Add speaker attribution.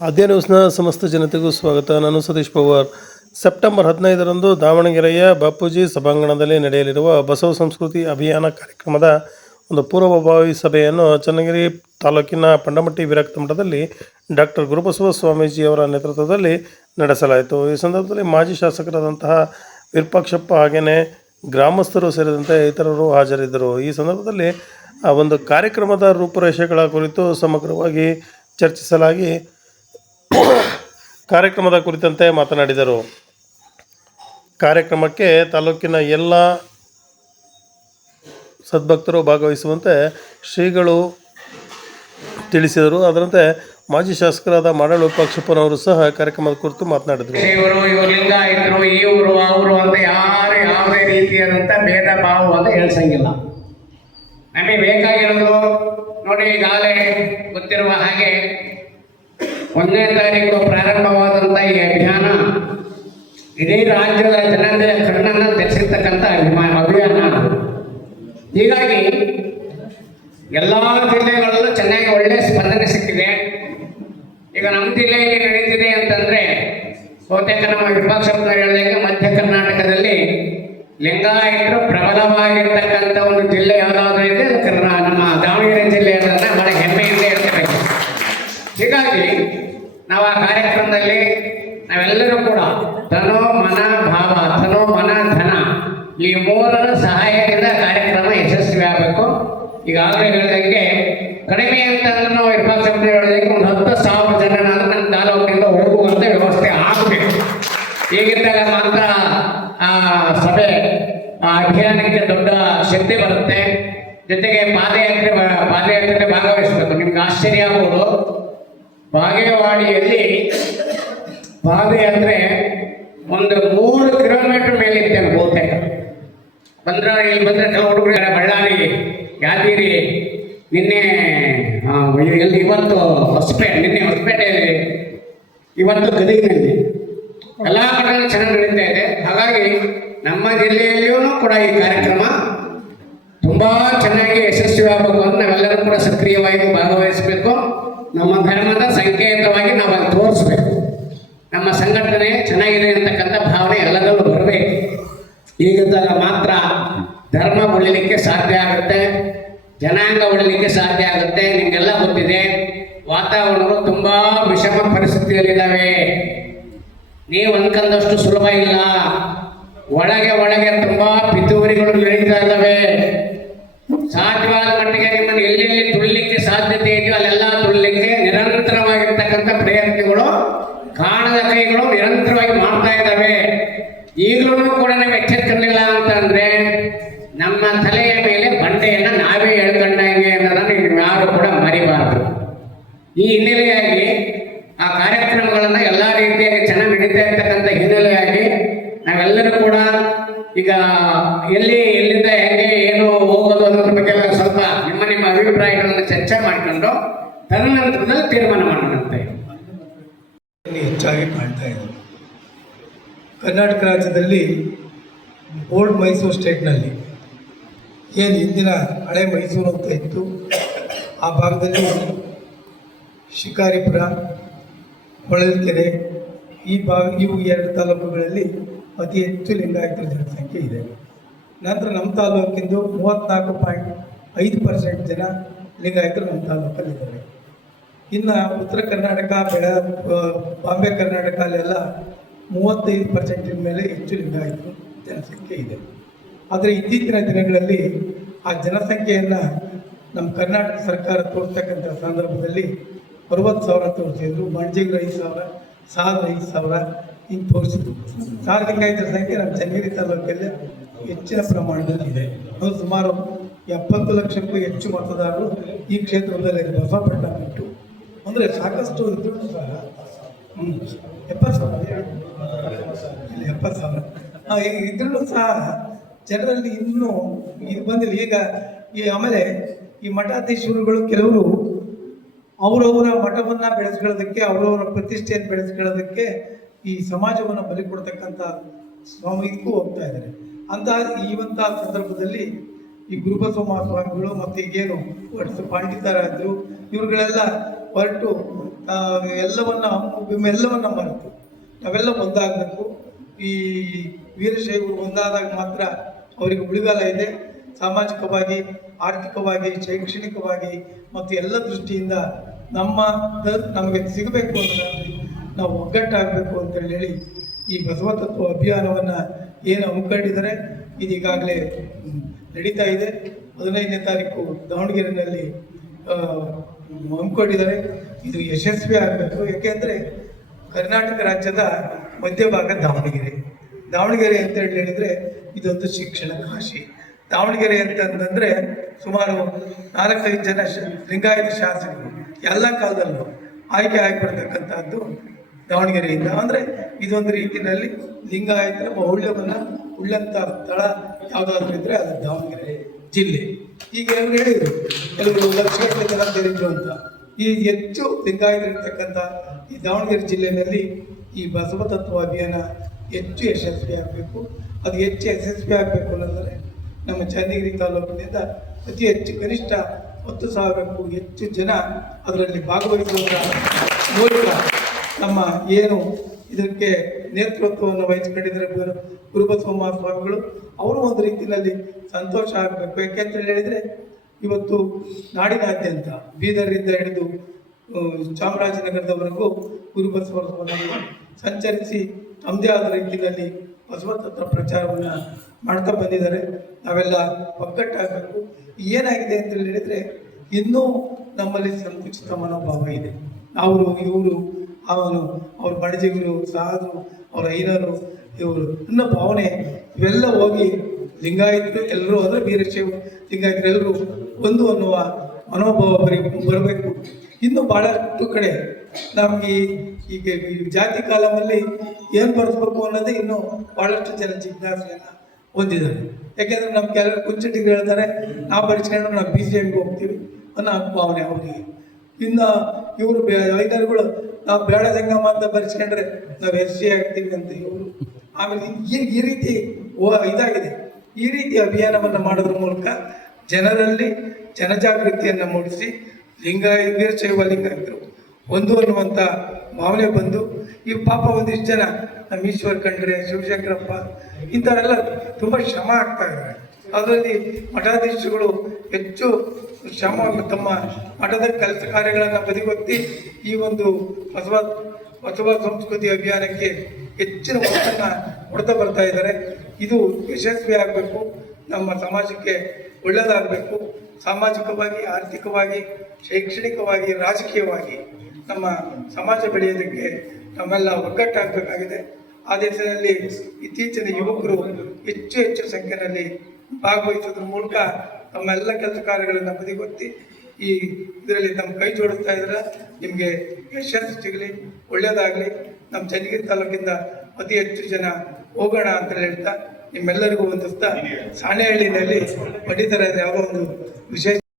Speaker 1: ಆದ್ಯ ನ್ಯೂಸ್ನ ಸಮಸ್ತ ಜನತೆಗೂ ಸ್ವಾಗತ. ನಾನು ಸತೀಶ್ ಪವಾರ್. ಸೆಪ್ಟೆಂಬರ್ ಹದಿನೈದರಂದು ದಾವಣಗೆರೆಯ ಬಾಪೂಜಿ ಸಭಾಂಗಣದಲ್ಲಿ ನಡೆಯಲಿರುವ ಬಸವ ಸಂಸ್ಕೃತಿ ಅಭಿಯಾನ ಕಾರ್ಯಕ್ರಮದ ಒಂದು ಪೂರ್ವಭಾವಿ ಸಭೆಯನ್ನು ಚನ್ನಗಿರಿ ತಾಲೂಕಿನ ಪಂಡಮಟ್ಟಿ ವಿರಕ್ತ ಮಠದಲ್ಲಿ ಡಾಕ್ಟರ್ ಗುರುಬಸವ ಸ್ವಾಮೀಜಿಯವರ ನೇತೃತ್ವದಲ್ಲಿ ನಡೆಸಲಾಯಿತು. ಈ ಸಂದರ್ಭದಲ್ಲಿ ಮಾಜಿ ಶಾಸಕರಾದಂತಹ ವಿರೂಪಾಕ್ಷಪ್ಪ ಹಾಗೆಯೇ ಗ್ರಾಮಸ್ಥರು ಸೇರಿದಂತೆ ಇತರರು ಹಾಜರಿದ್ದರು. ಈ ಸಂದರ್ಭದಲ್ಲಿ ಆ ಒಂದು ಕಾರ್ಯಕ್ರಮದ ರೂಪುರೇಷೆಗಳ ಕುರಿತು ಸಮಗ್ರವಾಗಿ ಚರ್ಚಿಸಲಾಗಿ ಕಾರ್ಯಕ್ರಮದ ಕುರಿತಂತೆ ಮಾತನಾಡಿದರು. ಕಾರ್ಯಕ್ರಮಕ್ಕೆ ತಾಲೂಕಿನ ಎಲ್ಲ ಸದ್ಭಕ್ತರು ಭಾಗವಹಿಸುವಂತೆ ಶ್ರೀಗಳು ತಿಳಿಸಿದರು. ಅದರಂತೆ ಮಾಜಿ ಶಾಸಕರಾದ ಮಾಡಾಳು ಪಕ್ಷಪ್ಪನವರು ಸಹ ಕಾರ್ಯಕ್ರಮದ ಕುರಿತು ಮಾತನಾಡಿದರು.
Speaker 2: ಇವರು ಇವರು ಲಿಂಗಾಯತರು ಇವರು ಅವರು ಅಂತ ಯಾರು ಯಾವುದೇ ರೀತಿಯಾದಂಥ ಭೇದ ಅಂತ ಹೇಳ್ಸಂಗಿಲ್ಲ. ನಮಗೆ ಬೇಕಾಗಿರೋದು ನೋಡಿ ಈಗಾಗಲೇ ಗೊತ್ತಿರುವ ಹಾಗೆ ಒಂದನೇ ತಾರೀಕು ಪ್ರಾರಂಭವಾದಂಥ ಈ ಅಭಿಯಾನ ಇಡೀ ರಾಜ್ಯದ ಜನತೆಯ ಕಣ್ಣನ್ನು ತೆರೆಸಿರ್ತಕ್ಕಂಥ ಅಭಿಮಾನ ಅಭಿಯಾನ. ಹೀಗಾಗಿ ಎಲ್ಲ ಜಿಲ್ಲೆಗಳಲ್ಲೂ ಚೆನ್ನಾಗಿ ಒಳ್ಳೆಯ ಸ್ಪಂದನೆ ಸಿಕ್ಕಿದೆ ಈಗ ನಮ್ಮ ಜಿಲ್ಲೆಯಲ್ಲಿ ನಡೀತಿದೆ ಅಂತಂದ್ರೆ, ಬಹುತೇಕ ನಮ್ಮ ವಿಪಕ್ಷ ಹೇಳಿದಂಗೆ ಮಧ್ಯ ಕರ್ನಾಟಕದಲ್ಲಿ ಲಿಂಗಾಯತರು ಪ್ರಬಲವಾಗಿರ್ತಕ್ಕಂಥ ಒಂದು ಜಿಲ್ಲೆ ಯಾವುದಾದ್ರೂ ಇದೆ ಅದು ಕರ್ನಾ ನಮ್ಮ ದಾವಣಗೆರೆ ಜಿಲ್ಲೆ ಅನ್ನೋದನ್ನ ಬಹಳ ಹೆಮ್ಮೆಯಿಂದ ಹೇಳ್ತೇವೆ ಹೀಗಾಗಿ ನಾವು ಆ ಕಾರ್ಯಕ್ರಮದಲ್ಲಿ ನಾವೆಲ್ಲರೂ ಕೂಡ ತನೋ ಮನ ಭಾವ ತನೋ ಮನ ಧನ ಈ ಮೂರರ ಸಹಾಯದಿಂದ ಕಾರ್ಯಕ್ರಮ ಯಶಸ್ವಿ ಆಗಬೇಕು. ಈಗಾಗಲೇ ಹೇಳಿದಂಗೆ ಕಡಿಮೆ ಅಂತ ನಾವು ನಾವು ವಿಪಕ್ಷ ಹೇಳಿದಂಗೆ ಒಂದು ಹತ್ತು ಸಾವಿರ ಜನನಾದ್ರೂ ನನ್ನ ತಾಲೂಕಿನಿಂದ ಹೋಗುವಂತ ವ್ಯವಸ್ಥೆ ಆಗಬೇಕು. ಹೀಗಿದ್ದಾಗ ಮಾತ್ರ ಆ ಸಭೆ ಆ ಅಭಿಯಾನಕ್ಕೆ ದೊಡ್ಡ ಶಕ್ತಿ ಬರುತ್ತೆ. ಜೊತೆಗೆ ಪಾದಯಾತ್ರೆ ಪಾದಯಾತ್ರೆ ಭಾಗವಹಿಸಬೇಕು. ನಿಮ್ಗೆ ಆಶ್ಚರ್ಯ ಆಗ್ಬೋದು. ಬಾಗೇವಾಡಿಯಲ್ಲಿ ಪಾದಯಾತ್ರೆ ಒಂದು ಮೂರು ಕಿಲೋಮೀಟರ್ ಮೇಲೆ ಇರ್ತೇನೆ ಬಹುತೇಕ ಬಂದ್ರ ಇಲ್ಲಿ ಬಂದ್ರೆ ಕೆಲವು ಹುಡುಗರು ಬಳ್ಳಾರಿ, ಯಾದಗಿರಿ, ನಿನ್ನೆ ಇಲ್ಲಿ ಇವತ್ತು ಹೊಸಪೇಟೆ, ನಿನ್ನೆ ಹೊಸಪೇಟೆಯಲ್ಲಿ ಇವತ್ತು ಗದಗಿನಲ್ಲಿ. ಎಲ್ಲ ಕಡೆ ಚೆನ್ನಾಗಿ ನಡೀತಾ ಇದೆ. ಹಾಗಾಗಿ ನಮ್ಮ ಜಿಲ್ಲೆಯಲ್ಲಿಯೂ ಕೂಡ ಈ ಕಾರ್ಯಕ್ರಮ ತುಂಬಾ ಚೆನ್ನಾಗಿ ಯಶಸ್ವಿ ಆಗಬೇಕು ಅಂತ ನಾವೆಲ್ಲರೂ ಕೂಡ ಸಕ್ರಿಯವಾಗಿ ಭಾಗವಹಿಸಬೇಕು. ನಮ್ಮ ಧರ್ಮದ ಸಂಕೇತವಾಗಿ ನಾವು ಅಲ್ಲಿ ತೋರಿಸ್ಬೇಕು. ನಮ್ಮ ಸಂಘಟನೆ ಚೆನ್ನಾಗಿದೆ ಅಂತಕ್ಕಂಥ ಭಾವನೆ ಎಲ್ಲದರಲ್ಲೂ ಬರಬೇಕು. ಹೀಗಿದ್ದಾಗ ಮಾತ್ರ ಧರ್ಮ ಉಳಿಲಿಕ್ಕೆ ಸಾಧ್ಯ ಆಗುತ್ತೆ, ಜನಾಂಗ ಉಳಿಲಿಕ್ಕೆ ಸಾಧ್ಯ ಆಗುತ್ತೆ, ನಿಮಗೆಲ್ಲ ಗೊತ್ತಿದೆ. ವಾತಾವರಣಗಳು ತುಂಬಾ ವಿಷಮ ಪರಿಸ್ಥಿತಿಯಲ್ಲಿದ್ದಾವೆ. ನೀವು ಅನ್ಕೊಂಡಷ್ಟು ಸುಲಭ ಇಲ್ಲ. ಒಳಗೆ ಒಳಗೆ ತುಂಬಾ ಪಿತೂರಿಗಳು ನಡೀತಾ ಇದ್ದಾವೆ. ಸಾಧ್ಯವಾದ ಮಟ್ಟಿಗೆ ನಿಮ್ಮನ್ನು ಎಲ್ಲೆಲ್ಲಿ ತುಳಿಲಿಕ್ಕೆ ಸಾಧ್ಯತೆ ಇದೆಯೋ ಅಲ್ಲೆಲ್ಲ ತುಳಿಲಿಕ್ಕೆ ನಿರಂತರವಾಗಿರ್ತಕ್ಕಂಥ ಪ್ರಯತ್ನಗಳು ಕಾಣದ ಕೈಗಳು ನಿರಂತರವಾಗಿ ಮಾಡ್ತಾ ಇದ್ದಾವೆ. ಈಗಲೂ ಕೂಡ ನಿಮ್ಮ ಎಚ್ಚರಿಕೊಂಡಿಲ್ಲ ಅಂತಂದ್ರೆ ನಮ್ಮ ತಲೆಯ ಮೇಲೆ ಬಂಡೆಯನ್ನ ನಾವೇ ಎಳ್ಕೊಂಡಂಗೆ ಅನ್ನೋದನ್ನ ಯಾರು ಕೂಡ ಮರಿಬಾರದು. ಈ ಹಿನ್ನೆಲೆಯಾಗಿ ಆ ಕಾರ್ಯಕ್ರಮಗಳನ್ನ ಎಲ್ಲಾ ರೀತಿಯಾಗಿ ಚೆನ್ನಾಗಿ ನಡೀತಾ ಇರ್ತಕ್ಕಂಥ ಹಿನ್ನೆಲೆಯಾಗಿ ನಾವೆಲ್ಲರೂ ಕೂಡ ಈಗ ಎಲ್ಲಿ ಎಲ್ಲಿಂದ ಹೆಂಗೆ ಏನು ಹೋಗೋದು ಅನ್ನೋದ್ರ ಬಗ್ಗೆ ಸ್ವಲ್ಪ ನಿಮ್ಮ ನಿಮ್ಮ ಅಭಿಪ್ರಾಯಗಳನ್ನು ಚರ್ಚೆ ಮಾಡಿಕೊಂಡು ತದನಂತರದಲ್ಲಿ ತೀರ್ಮಾನ ಮಾಡೋಣಂತೆ.
Speaker 3: ಹೆಚ್ಚಾಗಿ ಮಾಡ್ತಾ ಇದ್ದೀವಿ ಕರ್ನಾಟಕ ರಾಜ್ಯದಲ್ಲಿ ಓಲ್ಡ್ ಮೈಸೂರು ಸ್ಟೇಟ್ನಲ್ಲಿ ಏನು ಹಿಂದಿನ ಹಳೆ ಮೈಸೂರು ಅಂತ ಇತ್ತು, ಆ ಭಾಗದಲ್ಲಿ ಶಿಕಾರಿಪುರ, ಹೊಳಲ್ಕೆರೆ, ಈ ಭಾಗ, ಇವು ಎರಡು ತಾಲೂಕುಗಳಲ್ಲಿ ಅತಿ ಹೆಚ್ಚು ಲಿಂಗಾಯತರ ಜನಸಂಖ್ಯೆ ಇದೆ. ನಂತರ ನಮ್ಮ ತಾಲೂಕಿಂದು ಮೂವತ್ತ್ನಾಲ್ಕು ಪಾಯಿಂಟ್ ಐದು ಪರ್ಸೆಂಟ್ ಜನ ಲಿಂಗಾಯತರು ನಮ್ಮ ತಾಲೂಕಲ್ಲಿದ್ದಾರೆ. ಇನ್ನು ಉತ್ತರ ಕರ್ನಾಟಕ, ಬೆಳ ಬಾಂಬೆ ಕರ್ನಾಟಕ ಅಲ್ಲೆಲ್ಲ ಮೂವತ್ತೈದು ಪರ್ಸೆಂಟಿನ ಮೇಲೆ ಹೆಚ್ಚು ಲಿಂಗಾಯತರು ಜನಸಂಖ್ಯೆ ಇದೆ ಆದರೆ ಇತ್ತೀಚಿನ ದಿನಗಳಲ್ಲಿ ಆ ಜನಸಂಖ್ಯೆಯನ್ನು ನಮ್ಮ ಕರ್ನಾಟಕ ಸರ್ಕಾರ ತೋರಿಸ್ತಕ್ಕಂಥ ಸಂದರ್ಭದಲ್ಲಿ ಅರವತ್ತು ಸಾವಿರ ತೋರಿಸಿದ್ರು ಮಣ್ಜಿಗ್ರ ಐದು ಸಾವಿರ ಸಾಲ ಐದು ಸಾವಿರ ಹಿಂಗೆ ತೋರಿಸಿದ್ರು. ಸಾವಿರ ಸಂಖ್ಯೆ ನಮ್ಮ ಚನ್ನಗಿರಿ ತಾಲೂಕಲ್ಲಿ ಹೆಚ್ಚಿನ ಪ್ರಮಾಣದಲ್ಲಿ ಇದೆ. ಅದು ಸುಮಾರು ಎಪ್ಪತ್ತು ಲಕ್ಷಕ್ಕೂ ಹೆಚ್ಚು ಮತದಾರರು ಈ ಕ್ಷೇತ್ರದಲ್ಲಿ ಬಸವಪಟ್ಟಣ ಬಿಟ್ಟು. ಅಂದರೆ ಸಾಕಷ್ಟು ಇದ್ರೂ ಸಹ ಎಪ್ಪತ್ತು ಸಾವಿರ ಇಲ್ಲ ಎಪ್ಪತ್ತು ಸಾವಿರ ಆ, ಈ- ಇದ್ರಲ್ಲೂ ಸಹ ಜನರಲ್ಲಿ ಇನ್ನೂ ಇದು ಬಂದಿಲ್ಲ. ಈಗ ಈ ಆಮೇಲೆ ಈ ಮಠಾಧೀಶರುಗಳು ಕೆಲವರು ಅವರವರ ಮಠವನ್ನು ಬೆಳೆಸ್ಕೊಳ್ಳೋದಕ್ಕೆ, ಅವರವರ ಪ್ರತಿಷ್ಠೆಯನ್ನು ಬೆಳೆಸ್ಕೊಳ್ಳೋದಕ್ಕೆ ಈ ಸಮಾಜವನ್ನು ಬಲಿ ಕೊಡ್ತಕ್ಕಂಥ ಸ್ವಾಮಿಗೂ ಹೋಗ್ತಾ ಇದ್ದಾರೆ. ಅಂತ ಈವಂಥ ಸಂದರ್ಭದಲ್ಲಿ ಈ ಗುರುಬಸವ ಸ್ವಾಮಿಗಳು ಮತ್ತು ಈಗೇನು ಒಟ್ಟು ಇವರುಗಳೆಲ್ಲ ಹೊರಟು ಎಲ್ಲವನ್ನ ಎಲ್ಲವನ್ನ ಮರೆತು, ನಾವೆಲ್ಲ ಒಂದಾಗಬೇಕು. ಈ ವೀರಶೈವರು ಒಂದಾದಾಗ ಮಾತ್ರ ಅವರಿಗೆ ಉಳಿಗಾಲ ಇದೆ. ಸಾಮಾಜಿಕವಾಗಿ, ಆರ್ಥಿಕವಾಗಿ, ಶೈಕ್ಷಣಿಕವಾಗಿ ಮತ್ತು ಎಲ್ಲ ದೃಷ್ಟಿಯಿಂದ ನಮ್ಮ ನಮಗೆ ಸಿಗಬೇಕು ಅನ್ನೋದಾದ್ರೆ ನಾವು ಒಗ್ಗಟ್ಟಾಗಬೇಕು ಅಂತೇಳಿ ಹೇಳಿ ಈ ಬಸವ ತತ್ವ ಅಭಿಯಾನವನ್ನು ಏನು ಹಮ್ಮಿಕೊಂಡಿದ್ದಾರೆ, ಇದೀಗಾಗಲೇ ನಡೀತಾ ಇದೆ. ಹದಿನೈದನೇ ತಾರೀಕು ದಾವಣಗೆರೆಯಲ್ಲಿ ಹಮ್ಮಿಕೊಂಡಿದ್ದಾರೆ. ಇದು ಯಶಸ್ವಿ ಆಗಬೇಕು. ಯಾಕೆಂದರೆ ಕರ್ನಾಟಕ ರಾಜ್ಯದ ಮಧ್ಯಭಾಗ ದಾವಣಗೆರೆ. ದಾವಣಗೆರೆ ಅಂತ ಹೇಳಿ ಹೇಳಿದ್ರೆ ಇದೊಂದು ಶಿಕ್ಷಣ ಕಾಶಿ. ದಾವಣಗೆರೆ ಅಂತಂದ್ರೆ ಸುಮಾರು ನಾಲ್ಕೈದು ಜನ ಲಿಂಗಾಯತ ಶಾಸಕರು ಎಲ್ಲ ಕಾಲದಲ್ಲೂ ಆಯ್ಕೆ ಆಗಿಬಿಡ್ತಕ್ಕಂಥದ್ದು ದಾವಣಗೆರೆಯಿಂದ. ಅಂದರೆ ಇದೊಂದು ರೀತಿಯಲ್ಲಿ ಲಿಂಗಾಯತರ ಮೌಲ್ಯವನ್ನು ಉಳ್ಳಂಥ ಸ್ಥಳ ಯಾವುದಾದ್ರೂ ಇದ್ರೆ ಅದು ದಾವಣಗೆರೆ ಜಿಲ್ಲೆ. ಈಗ ಏನು ಹೇಳಿದರು? ಕೆಲವರು ಲಕ್ಷಗಟ್ಟಲೆ ಜನ ಸೇರಿದ್ರು ಅಂತ. ಈ ಹೆಚ್ಚು ಲಿಂಗಾಯತ ಇರ್ತಕ್ಕಂಥ ಈ ದಾವಣಗೆರೆ ಜಿಲ್ಲೆಯಲ್ಲಿ ಈ ಬಸವ ತತ್ವ ಅಭಿಯಾನ ಹೆಚ್ಚು ಯಶಸ್ವಿ ಆಗಬೇಕು. ಅದು ಹೆಚ್ಚು ಯಶಸ್ವಿ ಆಗಬೇಕು ಅನ್ನೋದ್ರೆ ನಮ್ಮ ಚನ್ನಗಿರಿ ತಾಲೂಕಿನಿಂದ ಅತಿ ಹೆಚ್ಚು ಕನಿಷ್ಠ ಹತ್ತು ಸಾವಿರಕ್ಕೂ ಹೆಚ್ಚು ಜನ ಅದರಲ್ಲಿ ಭಾಗವಹಿಸುವುದರ ಮೂಲಕ ನಮ್ಮ ಏನು ಇದಕ್ಕೆ ನೇತೃತ್ವವನ್ನು ವಹಿಸಿಕೊಂಡಿದ್ದಾರೆ ಗುರು ಗುರುಬಸವಮ್ಮ ಸ್ವಾಮಿಗಳು, ಅವರು ಒಂದು ರೀತಿಯಲ್ಲಿ ಸಂತೋಷ ಆಗಬೇಕು. ಯಾಕೆಂತ ಹೇಳಿದರೆ ಇವತ್ತು ನಾಡಿನಾದ್ಯಂತ ಬೀದರಿಂದ ಹಿಡಿದು ಚಾಮರಾಜನಗರದವರೆಗೂ ಗುರುಬಸವ ಸಂಚರಿಸಿ ತಮ್ಮದೇ ಆದ ರೀತಿಯಲ್ಲಿ ಬಸವ ತತ್ವ ಪ್ರಚಾರವನ್ನು ಮಾಡ್ತಾ ಬಂದಿದ್ದಾರೆ. ನಾವೆಲ್ಲ ಒಗ್ಗಟ್ಟಾಗಬೇಕು. ಏನಾಗಿದೆ ಅಂತ ಹೇಳಿದರೆ, ಇನ್ನೂ ನಮ್ಮಲ್ಲಿ ಸಂಕುಚಿತ ಮನೋಭಾವ ಇದೆ. ಅವರು, ಇವರು, ಅವನು, ಅವ್ರ ಬಡಜಿಗಳು ಸಾಧು, ಅವ್ರ ಐನರು, ಇವರು ಅನ್ನೋ ಭಾವನೆ, ಇವೆಲ್ಲ ಹೋಗಿ ಲಿಂಗಾಯತರು ಎಲ್ಲರೂ, ಅಂದರೆ ವೀರಶೈವ ಲಿಂಗಾಯತರು ಎಲ್ಲರೂ ಒಂದು ಅನ್ನುವ ಮನೋಭಾವ ಬರಿ ಬರಬೇಕು. ಇನ್ನು ಭಾಳಷ್ಟು ಕಡೆ ನಮಗೆ ಈಗ ಜಾತಿ ಕಾಲಮಲ್ಲಿ ಏನು ಬರೆಸ್ಬೇಕು ಅನ್ನೋದೇ ಇನ್ನೂ ಭಾಳಷ್ಟು ಜನ ಜಿಜ್ಞಾಸೆಯನ್ನು ಹೊಂದಿದ್ದಾರೆ. ಯಾಕೆಂದ್ರೆ ನಮ್ಮ ಕೆಲವರು ಕುಂಚಟಿಗೆ ಹೇಳ್ತಾರೆ, ನಾ ಬರೆಸ್ಕೊಂಡು ನಾವು ಬಿ ಎಮ್ಗೆ ಹೋಗ್ತೀವಿ ಅನ್ನೋ ಭಾವನೆ ಅವರಿಗೆ. ಇನ್ನು ಇವರು ಐನರುಗಳು ನಾವು ಬೇಡ ಜಂಗಮ್ಮ ಅಂತ ಬರೆಸ್ಕೊಂಡ್ರೆ ನಾವು ಎಸ್ ಸಿ ಆಗ್ತೀವಿ ಅಂತ ಇವರು. ಆಮೇಲೆ ಈ ಈ ರೀತಿ ಇದಾಗಿದೆ. ಈ ರೀತಿ ಅಭಿಯಾನವನ್ನು ಮಾಡೋದ್ರ ಮೂಲಕ ಜನರಲ್ಲಿ ಜನಜಾಗೃತಿಯನ್ನು ಮೂಡಿಸಿ ಲಿಂಗಾಯ ಶೈವ ಲಿಂಗಾಯತರು ಒಂದು ಅನ್ನುವಂಥ ಭಾವನೆ ಬಂದು, ಈ ಪಾಪ ಒಂದಿಷ್ಟು ಜನ ನಮ್ಮ ಈಶ್ವರ್ ಖಂಡ್ರೆ, ಶಿವಶಂಕರಪ್ಪ, ಇಂಥವರೆಲ್ಲ ತುಂಬ ಶ್ರಮ ಆಗ್ತಾ ಇದ್ದಾರೆ. ಅದರಲ್ಲಿ ಮಠಾಧೀಶಗಳು ಹೆಚ್ಚು ಶ್ರಮ ತಮ್ಮ ಮಠದ ಕೆಲಸ ಕಾರ್ಯಗಳನ್ನು ಬದಿಗೊತ್ತಿ ಈ ಒಂದು ಬಸವ ಬಸವ ಸಂಸ್ಕೃತಿ ಅಭಿಯಾನಕ್ಕೆ ಹೆಚ್ಚಿನ ಒತ್ತನ್ನು ಕೊಡ್ತಾ ಬರ್ತಾ ಇದ್ದಾರೆ. ಇದು ಯಶಸ್ವಿ ಆಗಬೇಕು. ನಮ್ಮ ಸಮಾಜಕ್ಕೆ ಒಳ್ಳೆಯದಾಗಬೇಕು ಸಾಮಾಜಿಕವಾಗಿ, ಆರ್ಥಿಕವಾಗಿ, ಶೈಕ್ಷಣಿಕವಾಗಿ, ರಾಜಕೀಯವಾಗಿ ನಮ್ಮ ಸಮಾಜ ಬೆಳೆಯೋದಕ್ಕೆ ನಮ್ಮೆಲ್ಲ ಒಗ್ಗಟ್ಟಾಗಬೇಕಾಗಿದೆ. ಆ ದೇಶದಲ್ಲಿ ಇತ್ತೀಚಿನ ಯುವಕರು ಹೆಚ್ಚು ಹೆಚ್ಚು ಸಂಖ್ಯೆಯಲ್ಲಿ ಭಾಗವಹಿಸೋದ್ರ ಮೂಲಕ ತಮ್ಮೆಲ್ಲ ಕೆಲಸ ಕಾರ್ಯಗಳನ್ನು ಬದಿಗೊತ್ತಿ ಈ ಇದರಲ್ಲಿ ನಮ್ಮ ಕೈ ಜೋಡಿಸ್ತಾ ಇದ್ರೆ ನಿಮಗೆ ಯಶಸ್ಸು ಸಿಗಲಿ ಒಳ್ಳೆಯದಾಗಲಿ ನಮ್ಮ ಚನ್ನಗಿರಿ ತಾಲೂಕಿಂದ ಅತಿ ಹೆಚ್ಚು ಜನ ಹೋಗೋಣ ಅಂತ ಹೇಳ್ತಾ ನಿಮ್ಮೆಲ್ಲರಿಗೂ ಒಂದಿಸ್ತಾ ಸಾಣೆಹಳ್ಳಿನಲ್ಲಿ ಪಡಿತರ ಯಾವ ಒಂದು ವಿಶೇಷ